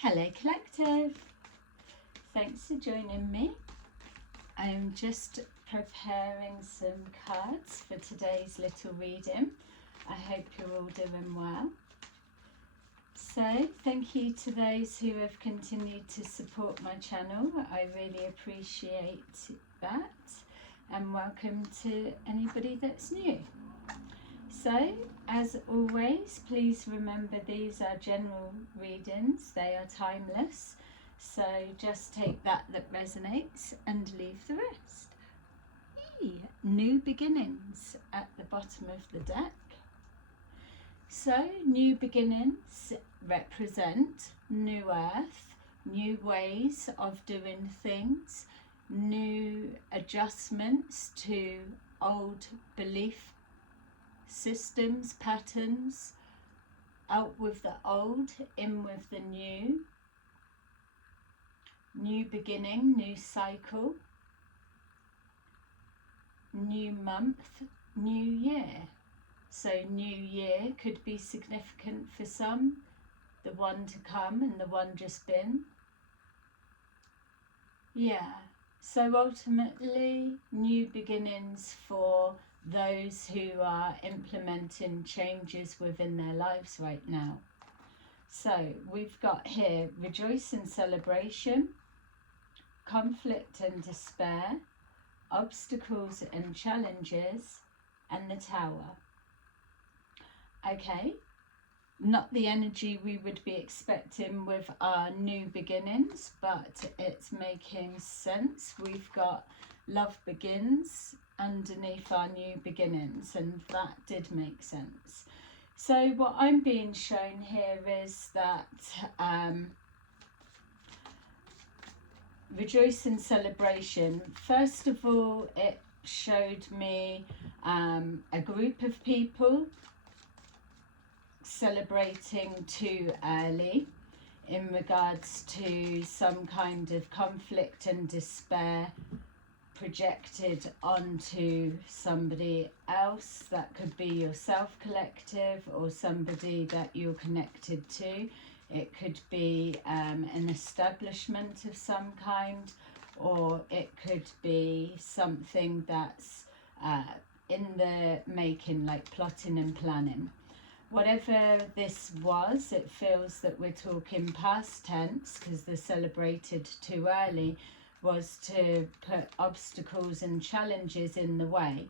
Hello Collective, thanks for joining me. I'm just preparing some cards for today's little reading. I hope you're all doing well. So thank you to those who have continued to support my channel. I really appreciate that, and welcome to anybody that's new. So, as always, please remember these are general readings, they are timeless, so just take that resonates and leave the rest. New beginnings at the bottom of the deck. So, new beginnings represent new earth, new ways of doing things, new adjustments to old belief systems, patterns, out with the old, in with the new. New beginning, new cycle, new month, new year. So new year could be significant for some, the one to come and the one just been. Yeah, so ultimately new beginnings for those who are implementing changes within their lives right now. So we've got here rejoice and celebration, conflict and despair, obstacles and challenges, and the Tower. Okay, not the energy we would be expecting with our new beginnings, but it's making sense. We've got love begins underneath our new beginnings, and that did make sense. So what I'm being shown here is that rejoice and celebration. First of all, it showed me a group of people celebrating too early in regards to some kind of conflict and despair projected onto somebody else. That could be yourself, collective, or somebody that you're connected to. It could be an establishment of some kind, or it could be something that's in the making, like plotting and planning. Whatever this was, it feels that we're talking past tense, because the celebrated too early was to put obstacles and challenges in the way.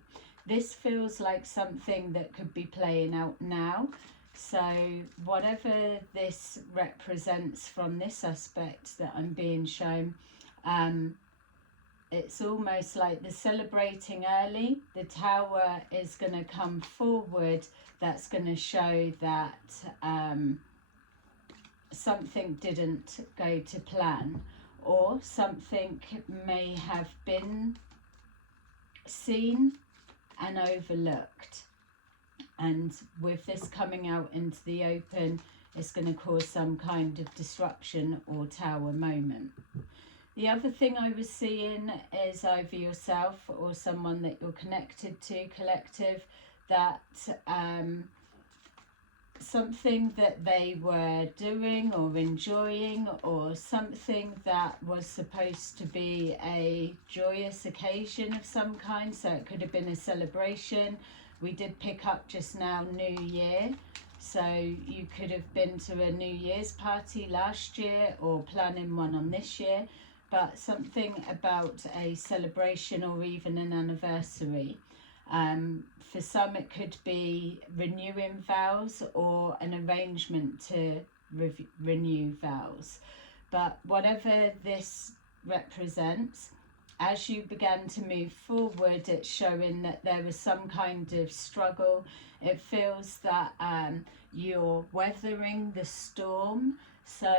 This feels like something that could be playing out now. So whatever this represents from this aspect that I'm being shown, it's almost like the celebrating early. The Tower is going to come forward. That's going to show that something didn't go to plan, or something may have been seen and overlooked. And with this coming out into the open, it's going to cause some kind of disruption or Tower moment. The other thing I was seeing is either yourself or someone that you're connected to, collective, that something that they were doing or enjoying, or something that was supposed to be a joyous occasion of some kind. So it could have been a celebration. We did pick up just now New Year. So you could have been to a New Year's party last year or planning one on this year. But something about a celebration or even an anniversary. For some it could be renewing vows or an arrangement to renew vows. But whatever this represents, as you began to move forward, it's showing that there was some kind of struggle. It feels that you're weathering the storm. So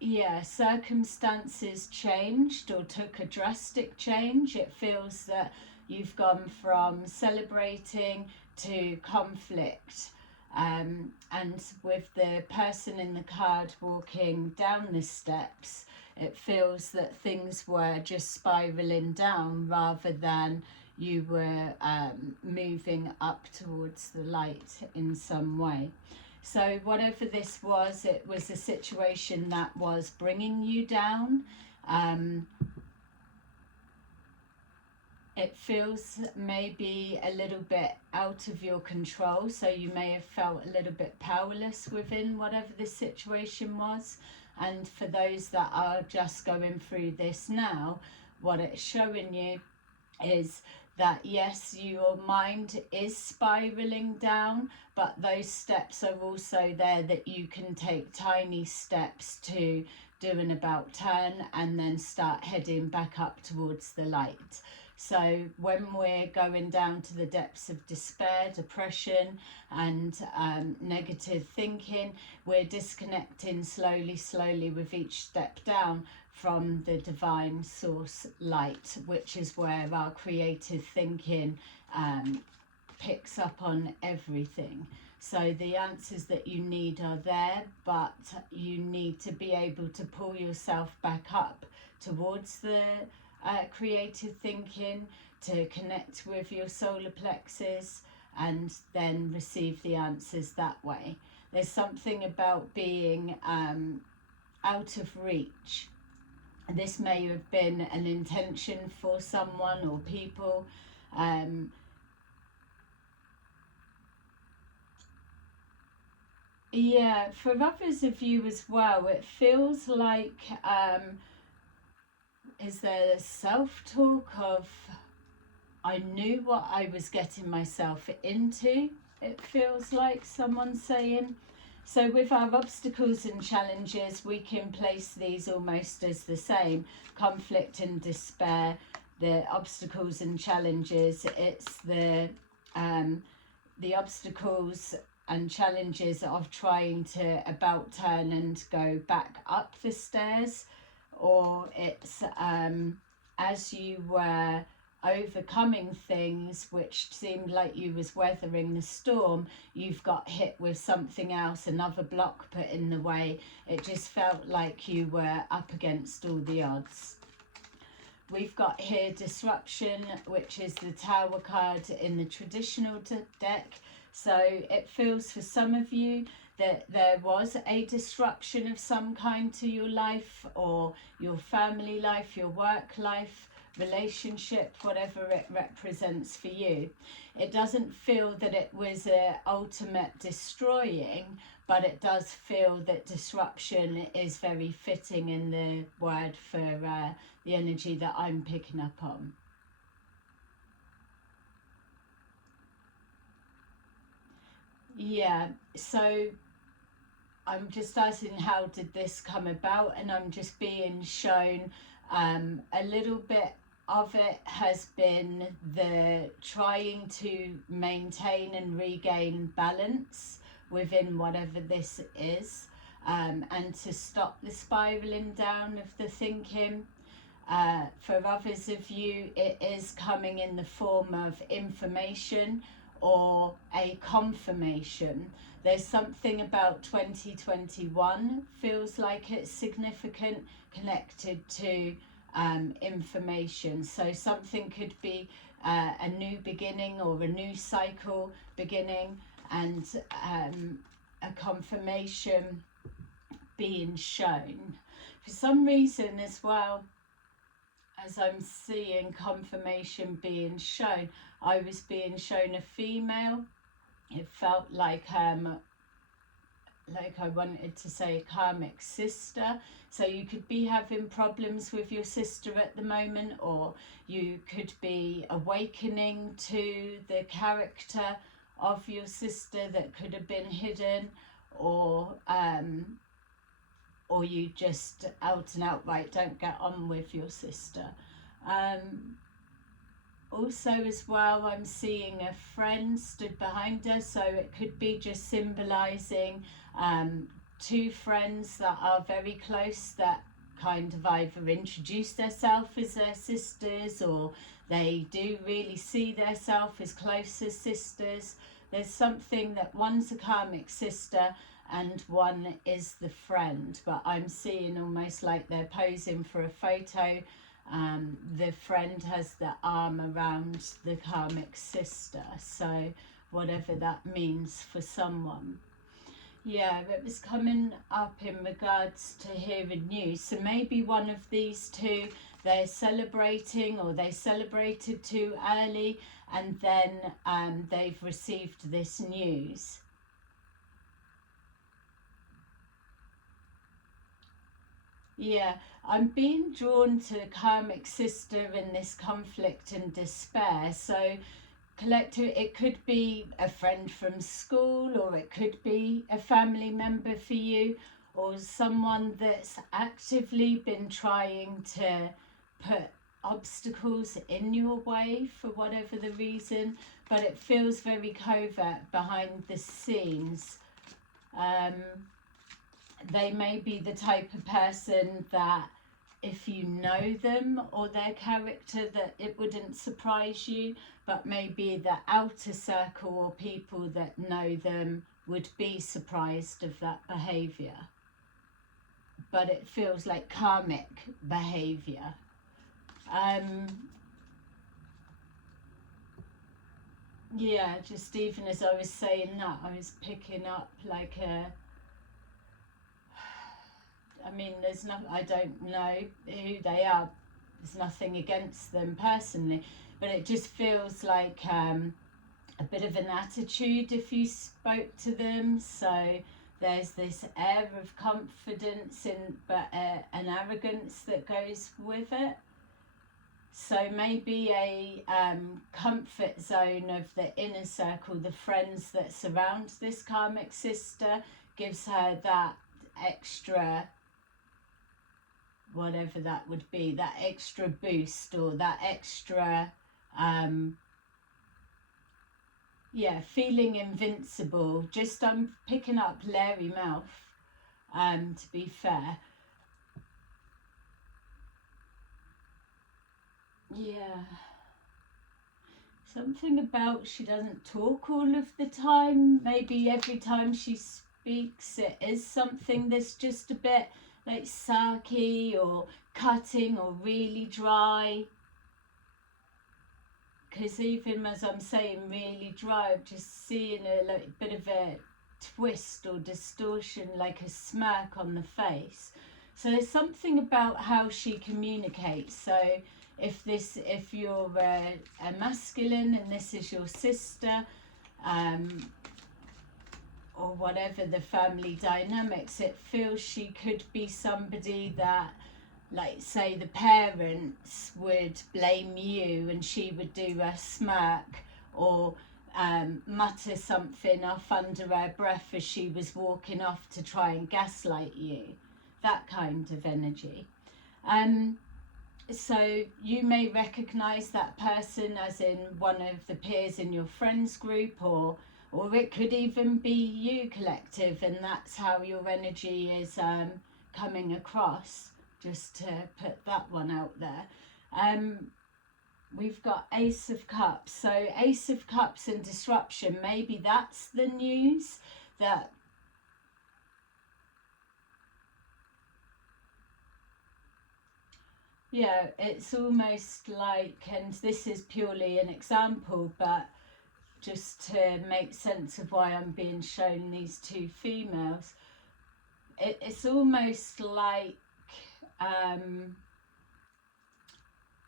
yeah, circumstances changed or took a drastic change. It feels that you've gone from celebrating to conflict. And with the person in the card walking down the steps, it feels that things were just spiraling down rather than you were moving up towards the light in some way. So whatever this was, it was a situation that was bringing you down. It feels maybe a little bit out of your control, so you may have felt a little bit powerless within whatever this situation was. And for those that are just going through this now, what it's showing you is that yes, your mind is spiraling down, but those steps are also there that you can take tiny steps to do an about turn and then start heading back up towards the light. So when we're going down to the depths of despair, depression and negative thinking, we're disconnecting slowly with each step down from the divine source light, which is where our creative thinking picks up on everything. So the answers that you need are there, but you need to be able to pull yourself back up towards the creative thinking, to connect with your solar plexus and then receive the answers that way. There's something about being out of reach. This may have been an intention for someone or people. Yeah, for others of you as well, it feels like is there self-talk of, I knew what I was getting myself into, it feels like someone's saying. So with our obstacles and challenges, we can place these almost as the same. Conflict and despair, the obstacles and challenges, it's the obstacles and challenges of trying to about turn and go back up the stairs, or it's as you were overcoming things which seemed like you was weathering the storm, you've got hit with something else, another block put in the way. It just felt like you were up against all the odds. We've got here disruption, which is the Tower card in the traditional deck. So it feels for some of you that there was a disruption of some kind to your life or your family life, your work life, relationship, whatever it represents for you. It doesn't feel that it was an ultimate destroying, but it does feel that disruption is very fitting in the word for the energy that I'm picking up on. Yeah, so I'm just asking how did this come about, and I'm just being shown a little bit of it has been the trying to maintain and regain balance within whatever this is, and to stop the spiraling down of the thinking. For others of you, it is coming in the form of information or a confirmation. There's something about 2021 feels like it's significant, connected to information. So something could be a new beginning or a new cycle beginning, and a confirmation being shown. For some reason as well, as I'm seeing confirmation being shown, I was being shown a female. It felt like I wanted to say karmic sister. So you could be having problems with your sister at the moment, or you could be awakening to the character of your sister that could have been hidden, or you just out and outright don't get on with your sister. Also as well, I'm seeing a friend stood behind her, so it could be just symbolizing two friends that are very close, that kind of either introduce themselves as their sisters, or they do really see themselves as close as sisters. There's something that one's a karmic sister and one is the friend, but I'm seeing almost like they're posing for a photo. The friend has the arm around the karmic sister, so whatever that means for someone. Yeah, it was coming up in regards to hearing news. So maybe one of these two, they're celebrating, or they celebrated too early, and then they've received this news. Yeah, I'm being drawn to the karmic sister in this conflict and despair. So collective, it could be a friend from school, or it could be a family member for you, or someone that's actively been trying to put obstacles in your way for whatever the reason, but it feels very covert behind the scenes. They may be the type of person that if you know them or their character, that it wouldn't surprise you, but maybe the outer circle or people that know them would be surprised of that behaviour. But it feels like karmic behaviour. Yeah, just even as I was saying that, I was picking up like I mean, there's no, I don't know who they are. There's nothing against them personally, but it just feels like a bit of an attitude if you spoke to them. So there's this air of confidence but an arrogance that goes with it. So maybe a comfort zone of the inner circle, the friends that surround this karmic sister, gives her that extra, whatever that would be, that extra boost, or that extra feeling invincible. Just I'm picking up Larry mouth, to be fair. Yeah, something about she doesn't talk all of the time. Maybe every time she speaks it is something that's just a bit like sarky or cutting or really dry. Because even as I'm saying really dry, I'm just seeing a bit of a twist or distortion, like a smirk on the face. So there's something about how she communicates. So if you're a masculine and this is your sister, or whatever the family dynamics, it feels she could be somebody that, like, say the parents would blame you and she would do a smirk or mutter something off under her breath as she was walking off to try and gaslight you. That kind of energy. So you may recognize that person as in one of the peers in your friends group, or it could even be you, collective, and that's how your energy is coming across, just to put that one out there. We've got Ace of Cups. So Ace of Cups and disruption, maybe that's the news that yeah, it's almost like, and this is purely an example, but just to make sense of why I'm being shown these two females, it's almost like,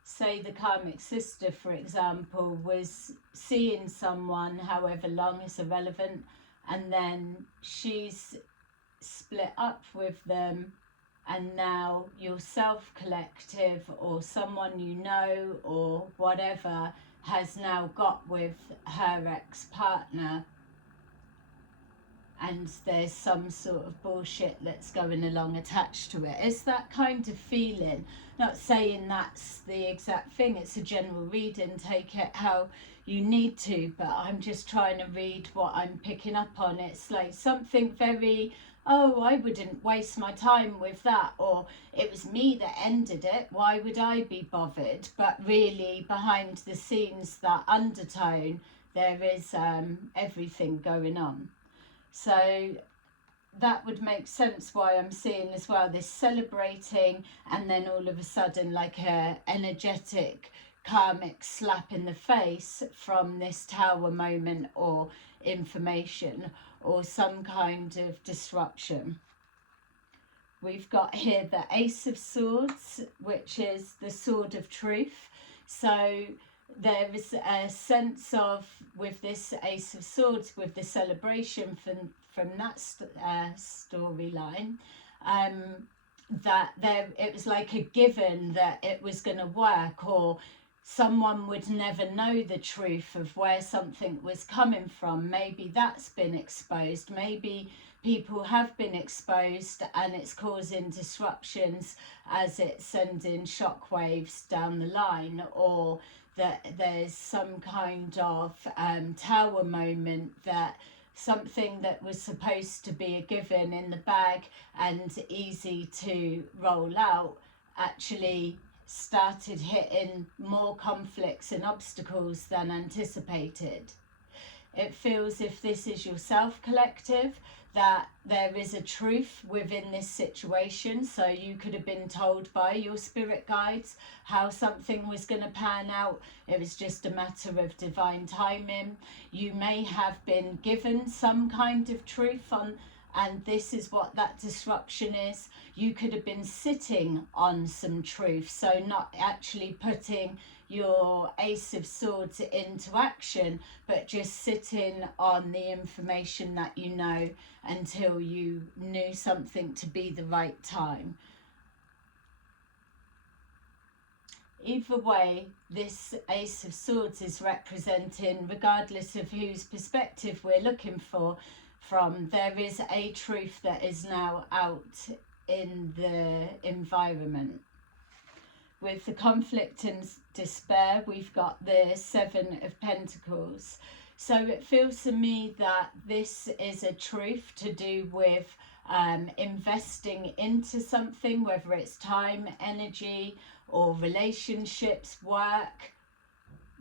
say the karmic sister, for example, was seeing someone, however long is irrelevant, and then she's split up with them, and now yourself, collective, or someone you know or whatever has now got with her ex-partner, and there's some sort of bullshit that's going along attached to it. It's that kind of feeling. Not saying that's the exact thing, it's a general reading, take it how you need to, but I'm just trying to read what I'm picking up on. It's like something very, oh, I wouldn't waste my time with that, or it was me that ended it, why would I be bothered? But really behind the scenes, that undertone, there is everything going on. So that would make sense why I'm seeing as well this celebrating, and then all of a sudden like a energetic karmic slap in the face from this tower moment or information, or some kind of disruption. We've got here the Ace of Swords, which is the sword of truth. So there is a sense of, with this Ace of Swords, with the celebration from that storyline, that it was like a given that it was going to work, or someone would never know the truth of where something was coming from. Maybe that's been exposed. Maybe people have been exposed and it's causing disruptions as it's sending shockwaves down the line, or that there's some kind of tower moment, that something that was supposed to be a given in the bag and easy to roll out actually started hitting more conflicts and obstacles than anticipated. It feels, if this is your self-collective, that there is a truth within this situation. So you could have been told by your spirit guides how something was going to pan out. It was just a matter of divine timing. You may have been given some kind of truth on, and this is what that disruption is. You could have been sitting on some truth, so not actually putting your Ace of Swords into action, but just sitting on the information that you know until you knew something to be the right time. Either way, this Ace of Swords is representing, regardless of whose perspective we're looking for from, there is a truth that is now out in the environment. With the conflict and despair, we've got the Seven of Pentacles. So it feels to me that this is a truth to do with investing into something, whether it's time, energy, or relationships, work,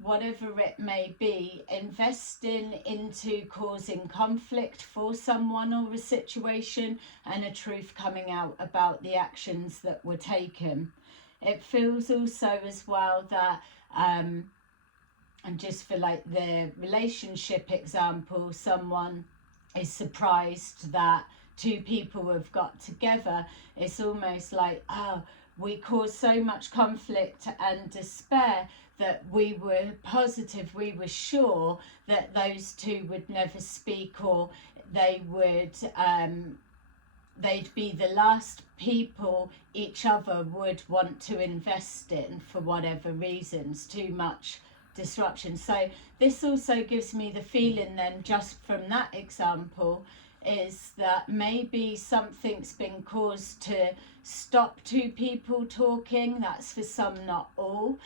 whatever it may be, investing into causing conflict for someone or a situation, and a truth coming out about the actions that were taken. It feels also as well that, and just for like the relationship example, someone is surprised that two people have got together. It's almost like, oh, we caused so much conflict and despair that we were positive, we were sure that those two would never speak, or they would they'd be the last people each other would want to invest in for whatever reasons. Too much disruption. So this also gives me the feeling then, just from that example, is that maybe something's been caused to stop two people talking. That's for some, not all.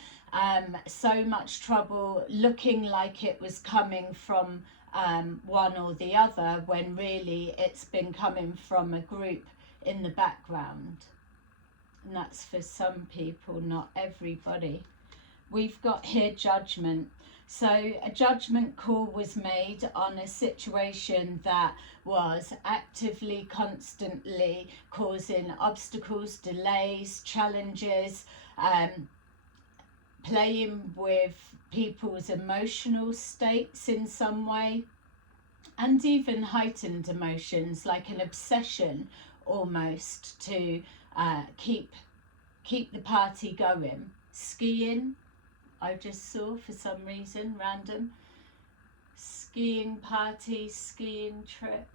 So much trouble looking like it was coming from one or the other, when really it's been coming from a group in the background. And that's for some people, not everybody. We've got here judgment. So a judgment call was made on a situation that was actively, constantly causing obstacles, delays, challenges, playing with people's emotional states in some way, and even heightened emotions, like an obsession almost to keep the party going. Skiing, I just saw for some reason, random. Skiing party, skiing trip.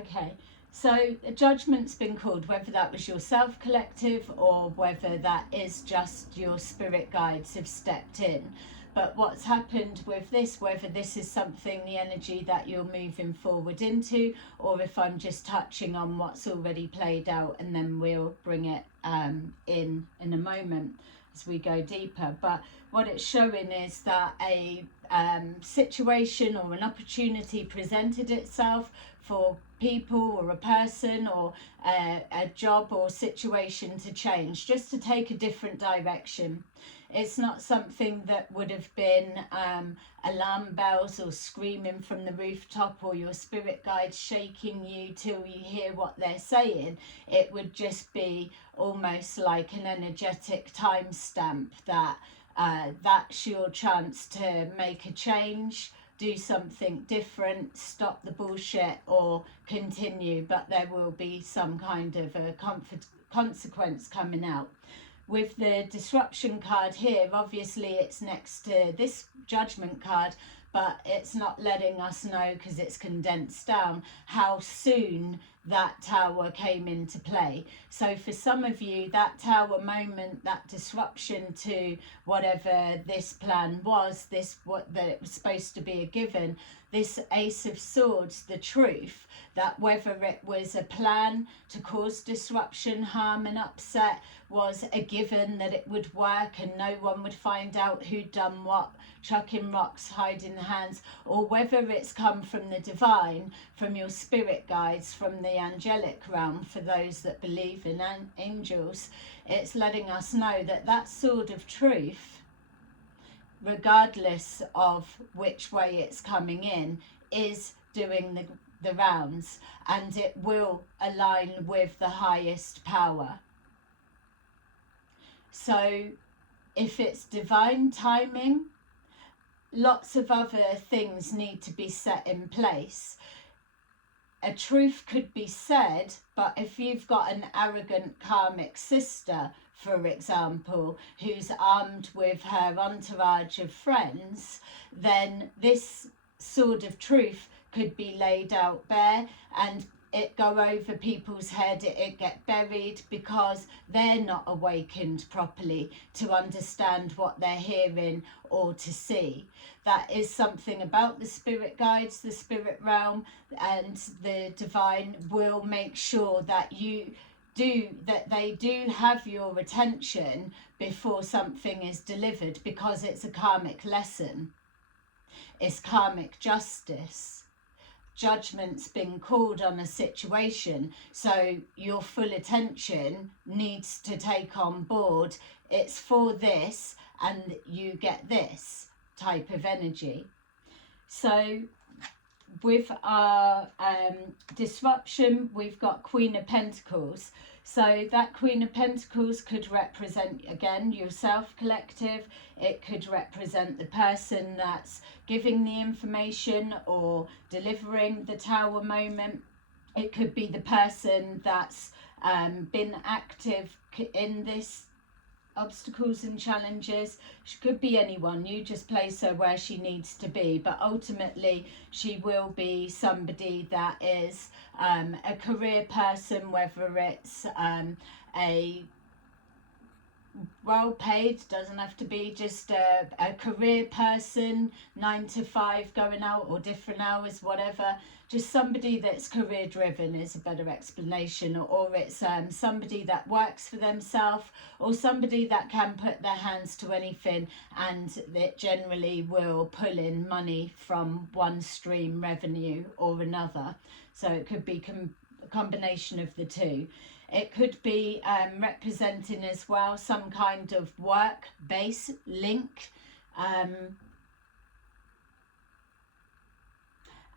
Okay, so a judgment's been called, whether that was your self-collective or whether that is just your spirit guides have stepped in. But what's happened with this, whether this is something, the energy that you're moving forward into, or if I'm just touching on what's already played out, and then we'll bring it in a moment as we go deeper. But what it's showing is that a situation or an opportunity presented itself for people or a person or a job or situation to change, just to take a different direction. It's not something that would have been alarm bells or screaming from the rooftop, or your spirit guides shaking you till you hear what they're saying. It would just be almost like an energetic timestamp that that's your chance to make a change, do something different, stop the bullshit, or continue, but there will be some kind of a consequence coming out. With the disruption card here, obviously it's next to this judgment card, but it's not letting us know, because it's condensed down, how soon that tower came into play. So for some of you, that tower moment, that disruption to whatever this plan was, that it was supposed to be a given, this Ace of Swords, the truth, that whether it was a plan to cause disruption, harm and upset, was a given that it would work and no one would find out who'd done what, chucking rocks, hiding the hands, or whether it's come from the divine, from your spirit guides, from the angelic realm, for those that believe in angels, it's letting us know that that sword of truth, regardless of which way it's coming in, is doing the rounds, and it will align with the highest power. So if it's divine timing, lots of other things need to be set in place. A truth could be said, but if you've got an arrogant karmic sister, for example, who's armed with her entourage of friends, then this sword of truth could be laid out bare and it go over people's head, it get buried, because they're not awakened properly to understand what they're hearing or to see. That is something about the spirit guides, the spirit realm, and the divine will make sure that they do have your attention before something is delivered, because it's a karmic lesson. It's karmic justice. Judgment's been called on a situation, so your full attention needs to take on board, it's for this and you get this type of energy. So with our disruption, we've got Queen of Pentacles. So that Queen of Pentacles could represent, again, yourself collective. It could represent the person that's giving the information or delivering the tower moment. It could be the person that's been active in this obstacles and challenges. She could be anyone. You just place her where she needs to be, but ultimately she will be somebody that is a career person, whether it's a well paid, doesn't have to be just a career person, 9 to 5 going out, or different hours, whatever. Just somebody that's career driven is a better explanation, or it's somebody that works for themselves, or somebody that can put their hands to anything and it generally will pull in money from one stream revenue or another. So it could be a combination of the two. It could be representing as well some kind of work base link,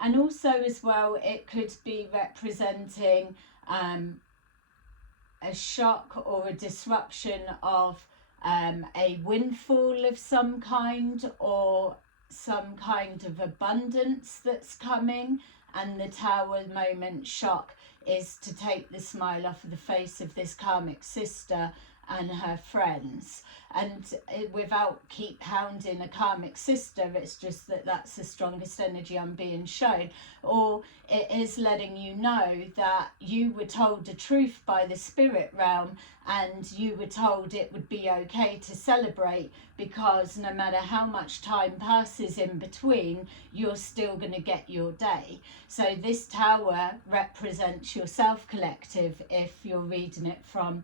and also as well it could be representing a shock or a disruption of a windfall of some kind, or some kind of abundance that's coming, and the tower moment shock is to take the smile off of the face of this karmic sister and her friends. And without keep hounding a karmic sister, it's just that that's the strongest energy I'm being shown. Or it is letting you know that you were told the truth by the spirit realm, and you were told it would be okay to celebrate, because no matter how much time passes in between, you're still going to get your day. So this tower represents your self collective if you're reading it from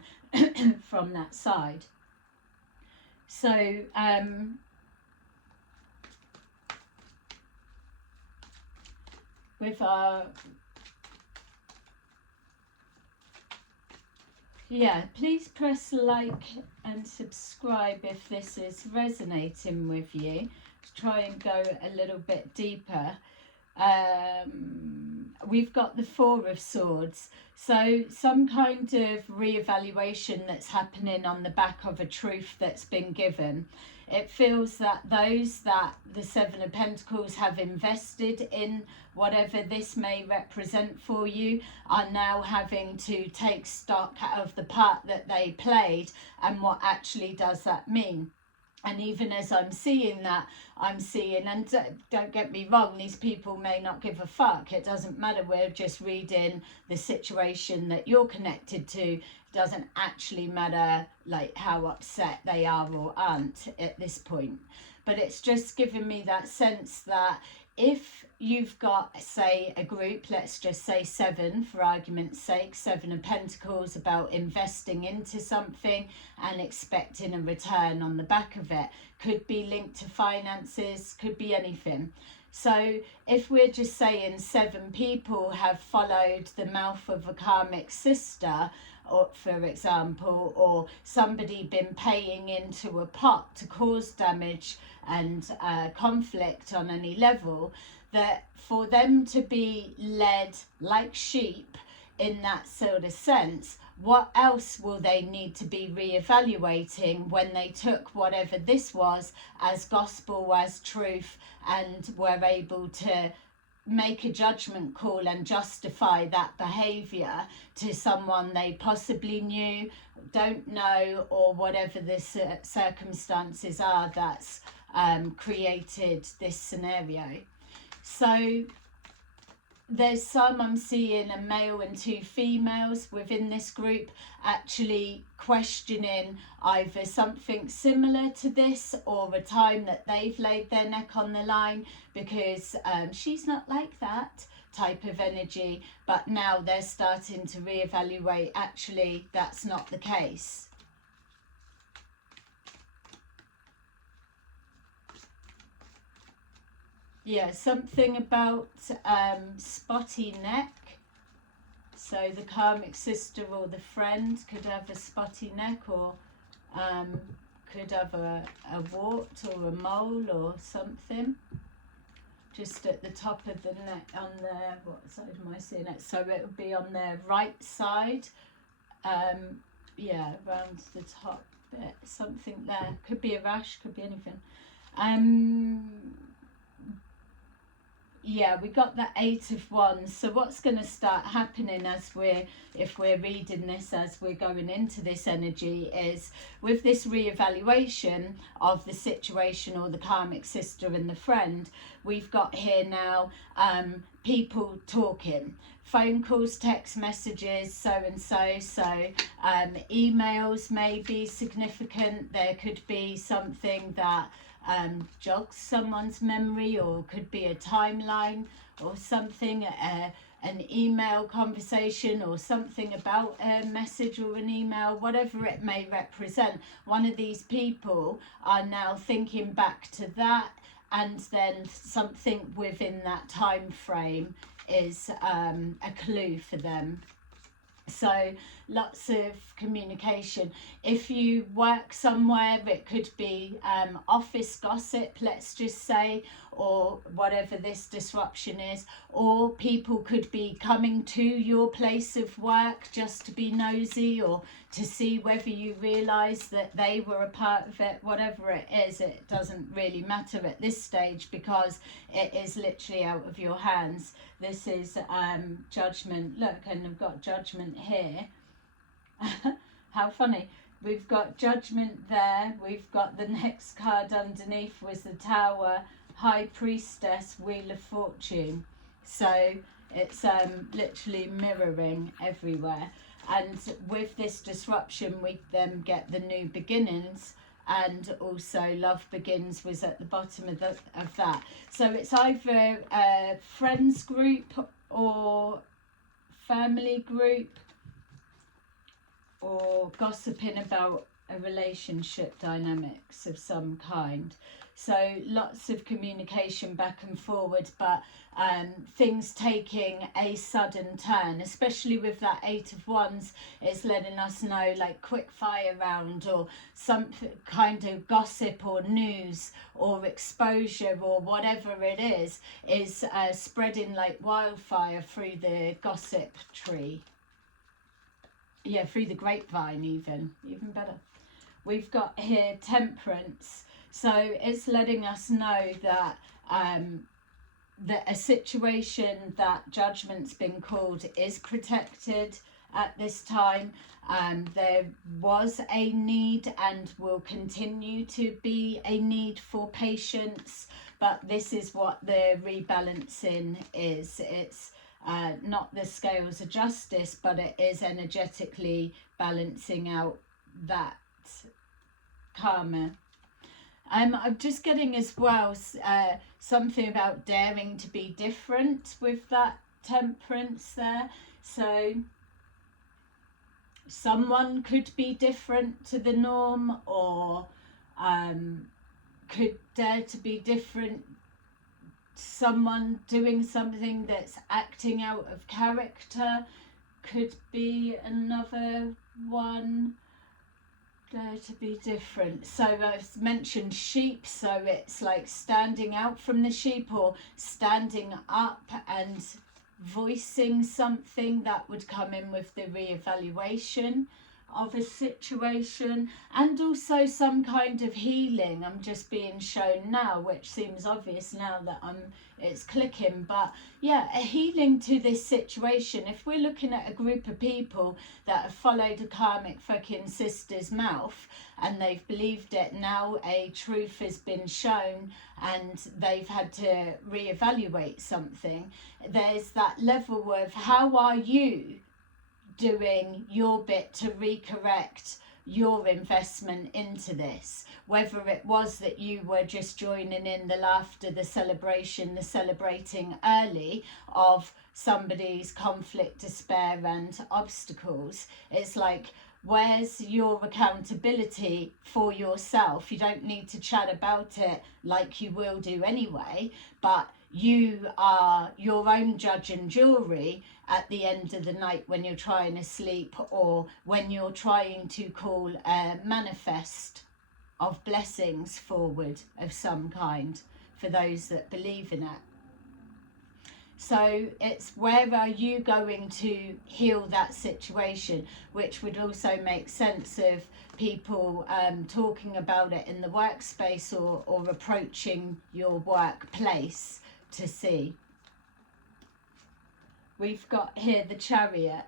from that side. So with our please press like and subscribe if this is resonating with you, to try and go a little bit deeper. We've got the Four of Swords, so some kind of reevaluation that's happening on the back of a truth that's been given. It feels that those that the Seven of Pentacles have invested in whatever this may represent for you are now having to take stock of the part that they played and what actually does that mean. And even as I'm seeing that, I'm seeing, and don't get me wrong, these people may not give a fuck. It doesn't matter. We're just reading the situation that you're connected to. It doesn't actually matter like how upset they are or aren't at this point. But it's just giving me that sense that if you've got, say, a group, let's just say 7 for argument's sake, 7 of Pentacles, about investing into something and expecting a return on the back of it. Could be linked to finances, could be anything. So if we're just saying 7 people have followed the mouth of a karmic sister, or for example, or somebody been paying into a pot to cause damage and conflict on any level, that for them to be led like sheep in that sort of sense, what else will they need to be reevaluating when they took whatever this was as gospel, as truth, and were able to make a judgment call and justify that behavior to someone they possibly knew, don't know, or whatever the circumstances are that's created this scenario. So there's some, I'm seeing a male and 2 females within this group actually questioning either something similar to this or a time that they've laid their neck on the line, because she's not like that type of energy, but now they're starting to reevaluate, actually that's not the case. Yeah, something about spotty neck. So the karmic sister or the friend could have a spotty neck, or could have a wart or a mole or something. Just at the top of the neck, on their, what side am I seeing it? So it would be on their right side. Yeah, around the top bit, something there. Could be a rash, could be anything. Yeah, we got the 8 of Wands. So what's going to start happening as if we're reading this as we're going into this energy, is with this reevaluation of the situation or the karmic sister and the friend, we've got here now people talking, phone calls, text messages, so and so. So emails may be significant. There could be something that jogs someone's memory, or could be a timeline or something, an email conversation or something about a message or an email, whatever it may represent. One of these people are now thinking back to that, and then something within that time frame is a clue for them. So lots of communication. If you work somewhere, it could be office gossip, let's just say, or whatever this disruption is, or people could be coming to your place of work just to be nosy or to see whether you realise that they were a part of it. Whatever it is, it doesn't really matter at this stage, because it is literally out of your hands. This is judgment. Look, and I've got judgment here. How funny. We've got judgment there. We've got the next card underneath was the Tower, High Priestess, Wheel of Fortune. So it's literally mirroring everywhere. And with this disruption, we then get the new beginnings, and also love begins was at the bottom of that. So it's either a friends group or family group, or gossiping about a relationship dynamics of some kind. So lots of communication back and forward, but things taking a sudden turn, especially with that 8 of Wands, is letting us know, like quick fire round or some kind of gossip or news or exposure or whatever it is spreading like wildfire through the gossip tree. Yeah, through the grapevine, even better. We've got here Temperance. So it's letting us know that that a situation that judgment's been called is protected at this time. There was a need and will continue to be a need for patience, but this is what the rebalancing is. It's not the scales of justice, but it is energetically balancing out that karma. I'm just getting as well something about daring to be different with that temperance there. So someone could be different to the norm, or could dare to be different. Someone doing something that's acting out of character could be another one. Dare to be different. So I've mentioned sheep, so it's like standing out from the sheep, or standing up and voicing something that would come in with the reevaluation of a situation. And also some kind of healing. I'm just being shown now, which seems obvious now that it's clicking, but yeah, a healing to this situation. If we're looking at a group of people that have followed a karmic fucking sister's mouth and they've believed it, now a truth has been shown and they've had to reevaluate something, there's that level of how are you doing your bit to recorrect your investment into this, whether it was that you were just joining in the laughter, the celebration, the celebrating early of somebody's conflict, despair and obstacles. It's like, where's your accountability for yourself? You don't need to chat about it like you will do anyway, but you are your own judge and jury at the end of the night when you're trying to sleep, or when you're trying to call a manifest of blessings forward of some kind for those that believe in it. So it's, where are you going to heal that situation, which would also make sense of people talking about it in the workspace, or approaching your workplace to see. We've got here the Chariot.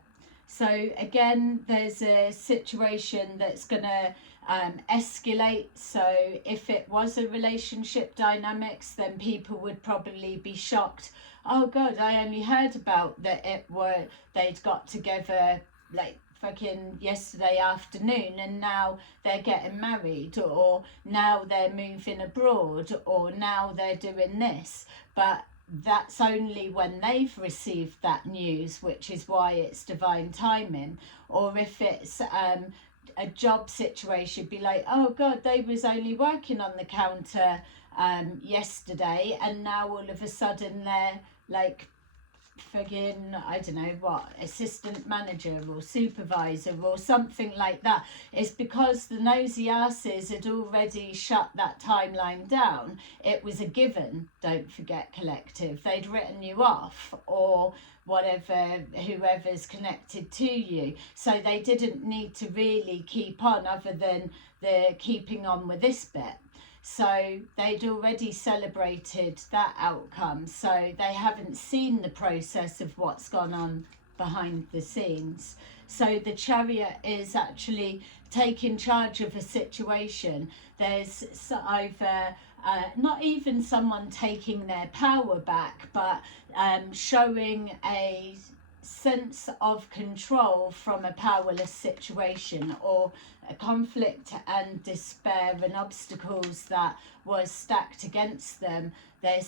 So again, there's a situation that's going to escalate. So if it was a relationship dynamics, then people would probably be shocked. Oh God, I only heard about that they'd got together like fucking yesterday afternoon, and now they're getting married, or now they're moving abroad, or now they're doing this. But that's only when they've received that news, which is why it's divine timing. Or if it's a job situation, be like, oh God, they was only working on the counter yesterday, and now all of a sudden they're like friggin', I don't know what, assistant manager or supervisor or something like that. It's because the nosy asses had already shut that timeline down. It was a given, don't forget, collective. They'd written you off, or whatever, whoever's connected to you. So they didn't need to really keep on, other than the keeping on with this bit. So they'd already celebrated that outcome. So they haven't seen the process of what's gone on behind the scenes. So the Chariot is actually taking charge of a situation. There's either not even someone taking their power back, but showing a sense of control from a powerless situation, or a conflict and despair and obstacles that was stacked against them. They're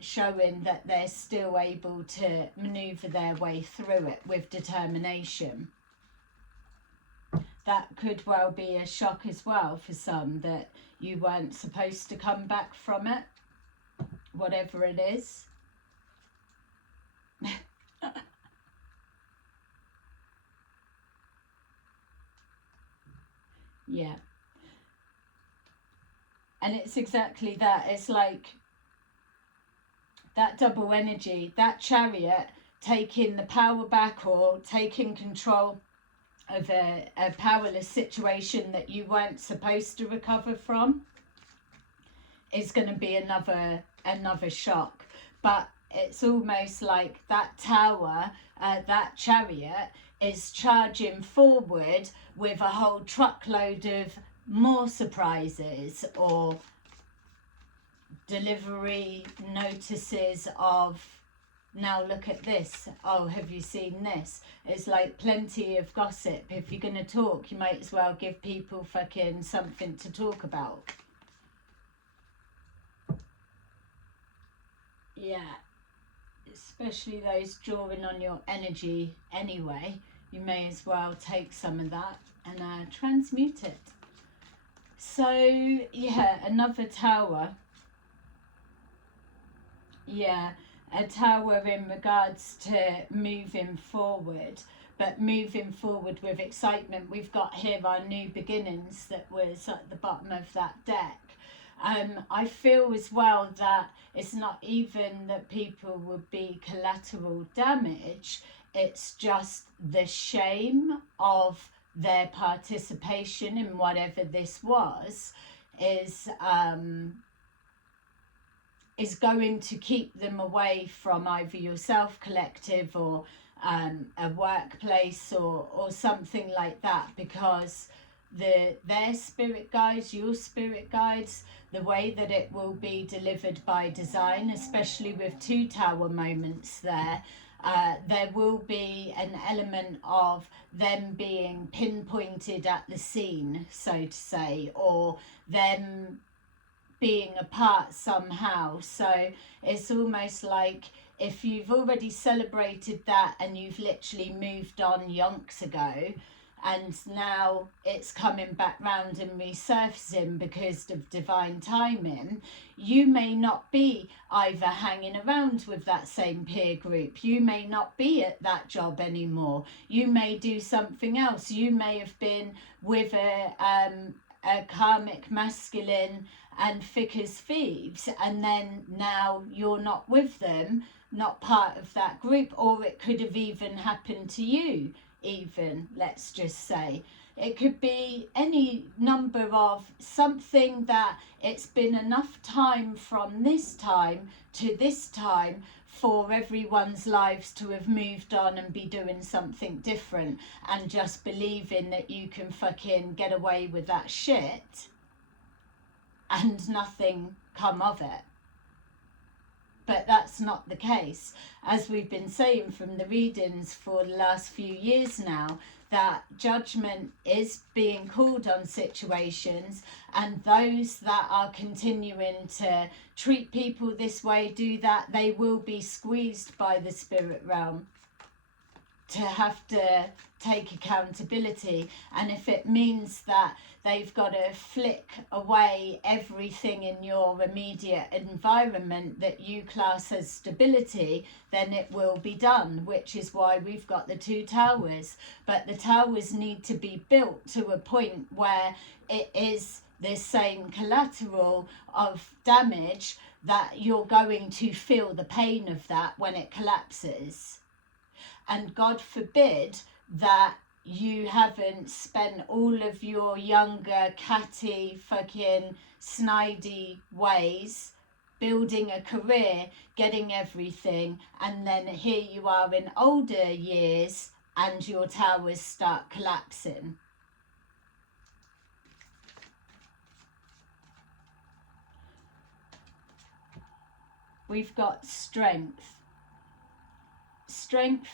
showing that they're still able to maneuver their way through it with determination. That could well be a shock as well for some, that you weren't supposed to come back from it, whatever it is. Yeah. And it's exactly that. It's like that double energy, that Chariot taking the power back, or taking control of a powerless situation that you weren't supposed to recover from. is going to be another shock. But it's almost like that tower, that chariot is charging forward with a whole truckload of more surprises or delivery notices of, now look at this, oh, have you seen this? It's like plenty of gossip. If you're going to talk, you might as well give people fucking something to talk about. Yeah, especially those drawing on your energy anyway. You may as well take some of that and transmute it. So yeah, another tower. Yeah, a tower in regards to moving forward, but moving forward with excitement. We've got here our new beginnings that was at the bottom of that deck. I feel as well that it's not even that people would be collateral damage, it's just the shame of their participation in whatever this was is going to keep them away from either yourself collective or a workplace or something like that, because their spirit guides, your spirit guides, the way that it will be delivered by design, especially with two tower moments there, there will be an element of them being pinpointed at the scene, so to say, or them being apart somehow. So it's almost like if you've already celebrated that and you've literally moved on yonks ago, and now it's coming back round and resurfacing because of divine timing, you may not be either hanging around with that same peer group, you may not be at that job anymore, you may do something else, you may have been with a karmic masculine and thick as thieves, and then now you're not with them, not part of that group, or it could have even happened to you. Even, let's just say, it could be any number of something that it's been enough time from this time to this time for everyone's lives to have moved on and be doing something different, and just believing that you can fucking get away with that shit and nothing come of it. But that's not the case. As we've been saying from the readings for the last few years now, that judgment is being called on situations, and those that are continuing to treat people this way, do that, they will be squeezed by the spirit realm to have to take accountability. And if it means that they've got to flick away everything in your immediate environment that you class as stability, then it will be done, which is why we've got the two towers. But the towers need to be built to a point where it is the same collateral of damage that you're going to feel the pain of that when it collapses. And God forbid that you haven't spent all of your younger, catty, fucking snidey ways building a career, getting everything, and then here you are in older years and your towers start collapsing. We've got strength. Strength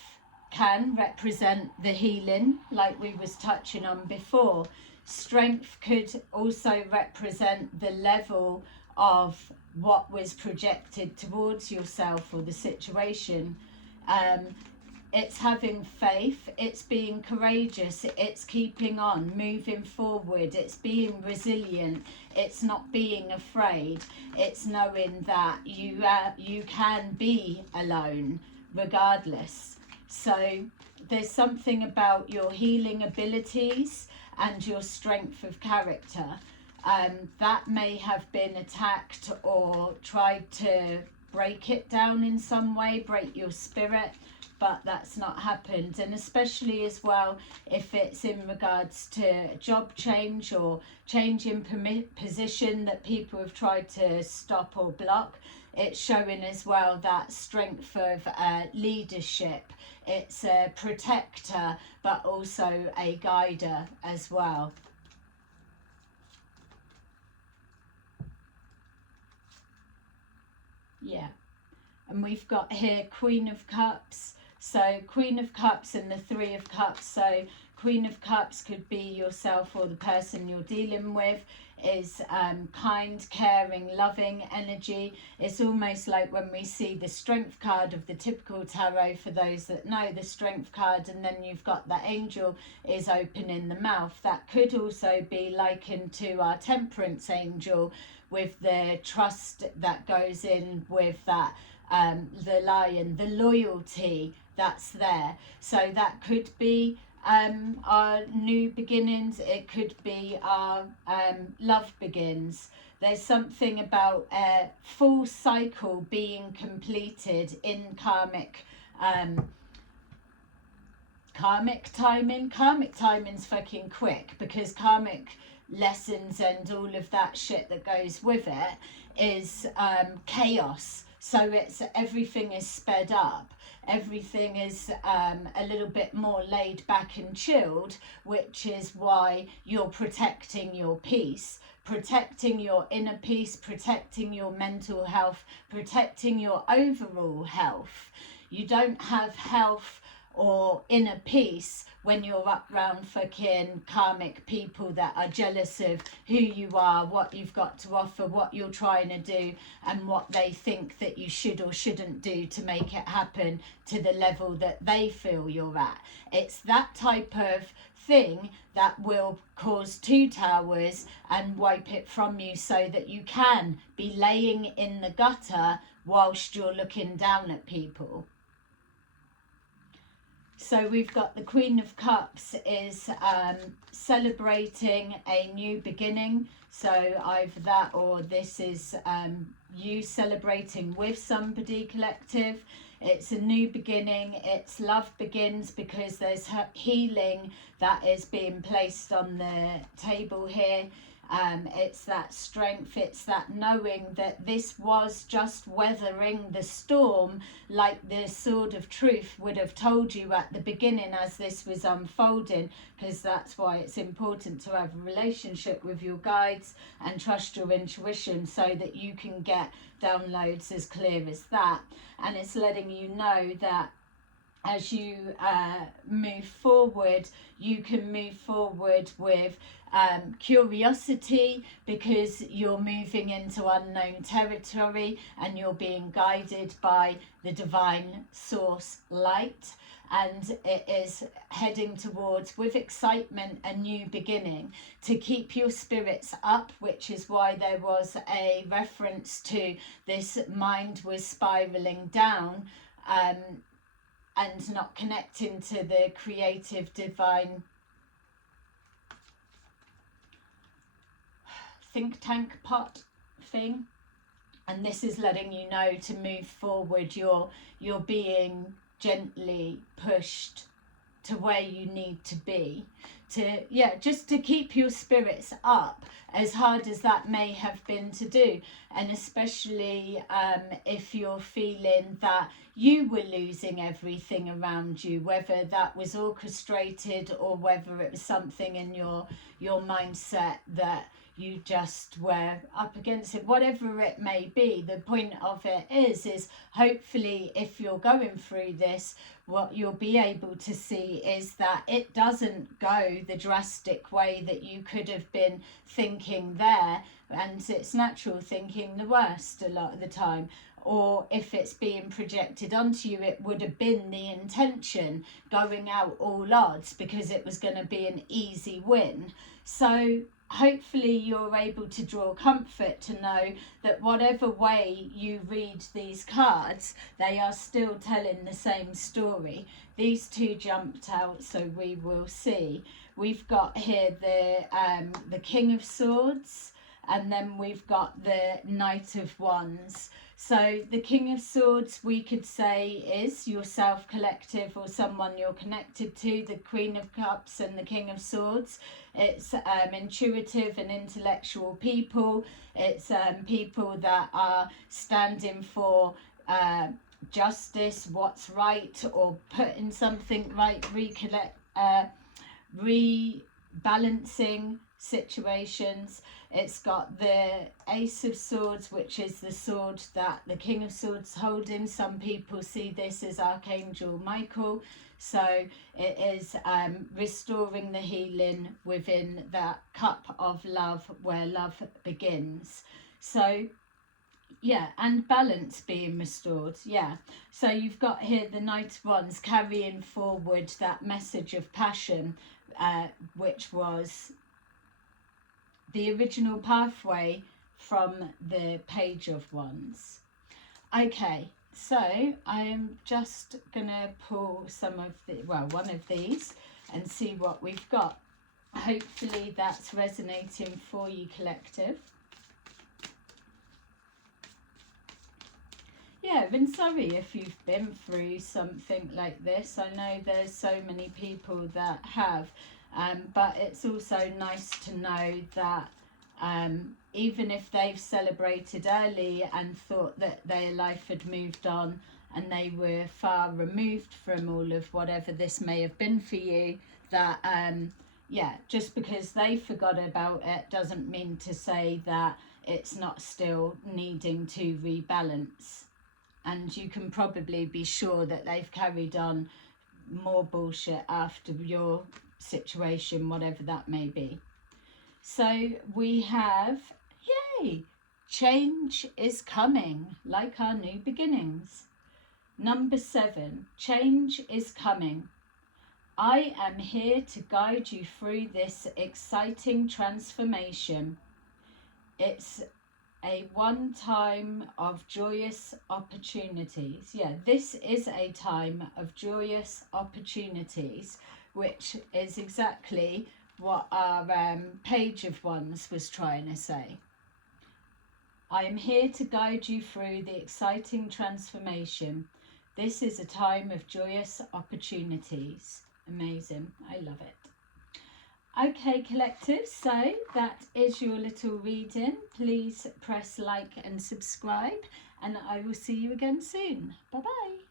can represent the healing, like we was touching on before. Strength could also represent the level of what was projected towards yourself or the situation. It's having faith, it's being courageous, it's keeping on, moving forward, it's being resilient, it's not being afraid, it's knowing that you can be alone regardless. So there's something about your healing abilities and your strength of character that may have been attacked or tried to break it down in some way, break your spirit, but that's not happened. And especially as well if it's in regards to job change or change in position that people have tried to stop or block, it's showing as well that strength of leadership. It's a protector, but also a guider as well. Yeah. And we've got here Queen of Cups. So Queen of Cups and the Three of Cups. So Queen of Cups could be yourself or the person you're dealing with, is kind, caring, loving energy. It's almost like when we see the Strength card of the typical tarot, for those that know the Strength card, and then you've got the angel is opening the mouth. That could also be likened to our Temperance angel, with the trust that goes in with that, the lion, the loyalty that's there. So that could be our new beginnings. It could be our love begins. There's something about a full cycle being completed in karmic timing. Karmic timing's fucking quick, because karmic lessons and all of that shit that goes with it is chaos. So it's everything is sped up. Everything is a little bit more laid back and chilled, which is why you're protecting your peace, protecting your inner peace, protecting your mental health, protecting your overall health. You don't have health or inner peace when you're up round fucking karmic people that are jealous of who you are, what you've got to offer, what you're trying to do, and what they think that you should or shouldn't do to make it happen to the level that they feel you're at. It's that type of thing that will cause two towers and wipe it from you, so that you can be laying in the gutter whilst you're looking down at people. So we've got the Queen of Cups is celebrating a new beginning. So either that, or this is you celebrating with somebody, collective. It's a new beginning. It's love begins, because there's healing that is being placed on the table here. It's that strength, it's that knowing that this was just weathering the storm, like the Sword of Truth would have told you at the beginning as this was unfolding, because that's why it's important to have a relationship with your guides and trust your intuition, so that you can get downloads as clear as that. And it's letting you know that as you move forward, you can move forward with curiosity, because you're moving into unknown territory and you're being guided by the divine source light, and it is heading towards, with excitement, a new beginning to keep your spirits up, which is why there was a reference to this mind was spiraling down and not connecting to the creative divine think tank pot thing. And this is letting you know to move forward. You're being gently pushed to where you need to be, to just to keep your spirits up, as hard as that may have been to do. And especially if you're feeling that you were losing everything around you, whether that was orchestrated or whether it was something in your mindset that you just were up against it, whatever it may be. The point of it is hopefully if you're going through this, what you'll be able to see is that it doesn't go the drastic way that you could have been thinking there, and it's natural thinking the worst a lot of the time. Or if it's being projected onto you, it would have been the intention, going out all odds, because it was going to be an easy win. So hopefully you're able to draw comfort to know that whatever way you read these cards, they are still telling the same story. These two jumped out, so we will see. We've got here the King of Swords, and then we've got the Knight of Wands. So the King of Swords, we could say, is yourself, collective, or someone you're connected to. The Queen of Cups and the King of Swords, it's intuitive and intellectual people. It's people that are standing for justice, what's right, or putting something right, rebalancing situations. It's got the Ace of Swords, which is the sword that the King of Swords holding. Some people see this as Archangel Michael. So it is restoring the healing within that cup of love where love begins. So yeah, and balance being restored. Yeah, so you've got here the Knight of Wands carrying forward that message of passion, which was the original pathway from the Page of Wands. Okay, so I am just gonna pull some of the, well, one of these and see what we've got. Hopefully that's resonating for you, collective. Yeah, and sorry if you've been through something like this. I know there's so many people that have, but it's also nice to know that even if they've celebrated early and thought that their life had moved on and they were far removed from all of whatever this may have been for you, that yeah, just because they forgot about it doesn't mean to say that it's not still needing to rebalance. And you can probably be sure that they've carried on more bullshit after your situation, whatever that may be. So we have, yay, change is coming, like our new beginnings. Number 7, change is coming. I am here to guide you through this exciting transformation. It's a one time of joyous opportunities. Yeah, this is a time of joyous opportunities, which is exactly what our Page of Wands was trying to say. I am here to guide you through the exciting transformation. This is a time of joyous opportunities. Amazing. I love it. Okay, collective, so that is your little reading. Please press like and subscribe, and I will see you again soon. Bye bye.